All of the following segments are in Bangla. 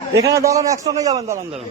এখানে দাঁড়ান একসঙ্গে যাবেন দাঁড়ান দাঁড়ান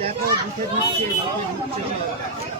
দেখো বুঝে ঢুকছে ঢুকছে